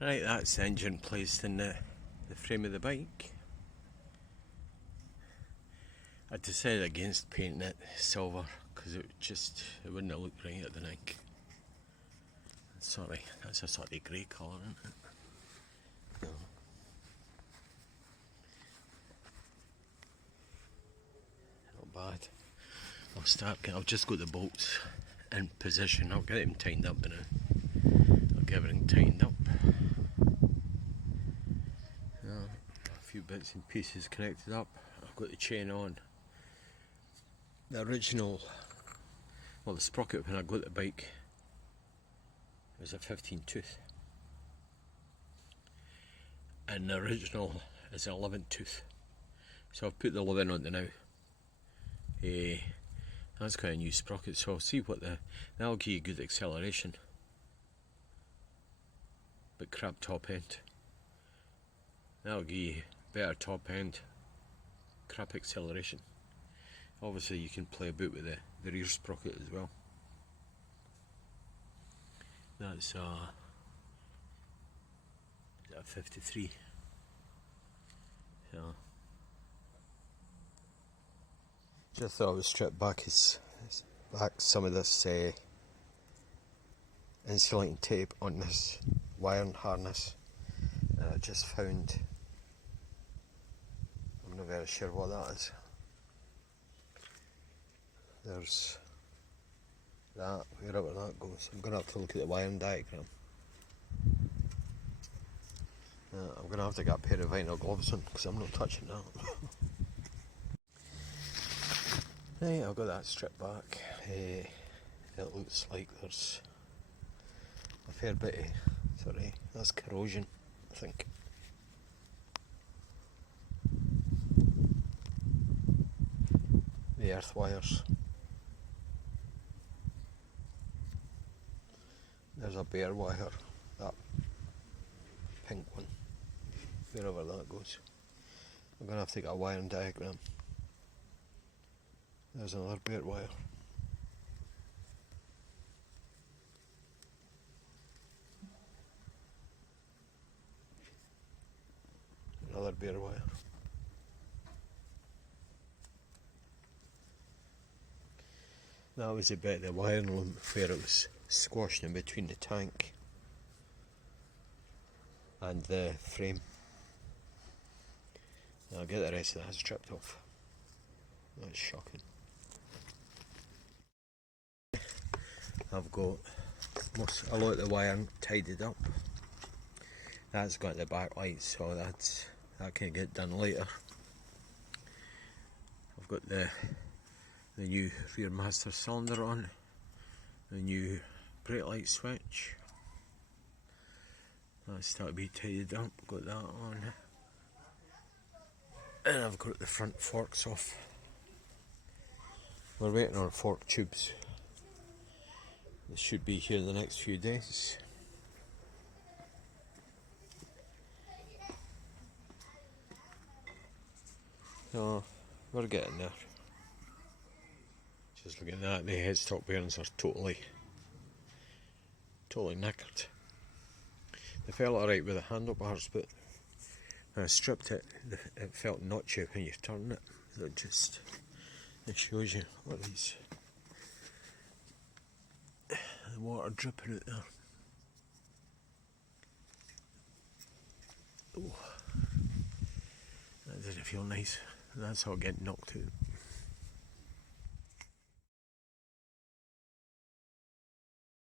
Right, that's the engine placed in the frame of the bike. I decided against painting it silver because it wouldn't have looked right, I don't think. Sorry, that's a sort of grey colour, isn't it? No. Not bad. I'll just got the bolts in position. I'll get them tightened up now. I'll get everything tightened up. A few bits and pieces connected up. I've got the chain on. The original, well, the sprocket when I got the bike was a 15 tooth. And the original is an 11 tooth. So I've put the 11 on now. That's quite a new sprocket, so I'll see what that'll give you good acceleration. But crap top end. That'll give you better top end, crap acceleration. Obviously you can play about with the rear sprocket as well. That's a 53. So just thought I would strip back some of this insulating tape on this wiring harness. I just found, I'm not very sure what that is. There's that, wherever that goes. I'm going to have to look at the wiring diagram. I'm going to have to get a pair of vinyl gloves on because I'm not touching that. Right, I've got that stripped back. It looks like there's a fair bit of, that's corrosion, I think. The earth wires. There's a bare wire, that pink one, wherever that goes. I'm going to have to get a wiring diagram. There's another bare wire. Another bare wire. That was a bit of the wiring loom where it was squashed in between the tank and the frame. I'll get the rest of that stripped off. That's shocking. I've got a lot of the wiring tidied up. That's got the backlight, so that can get done later. I've got the new rear master cylinder on, the new brake light switch. That's got to be tidied up. Got that on, and I've got the front forks off. We're waiting on fork tubes. They should be here in the next few days. So we're getting there. Just look at that, the headstock bearings are totally knackered. They felt alright with the handlebars, but when I stripped it, it felt notchy when you turn it. So it shows you what these, the water dripping out there. Oh, that didn't feel nice. That's all getting knocked out.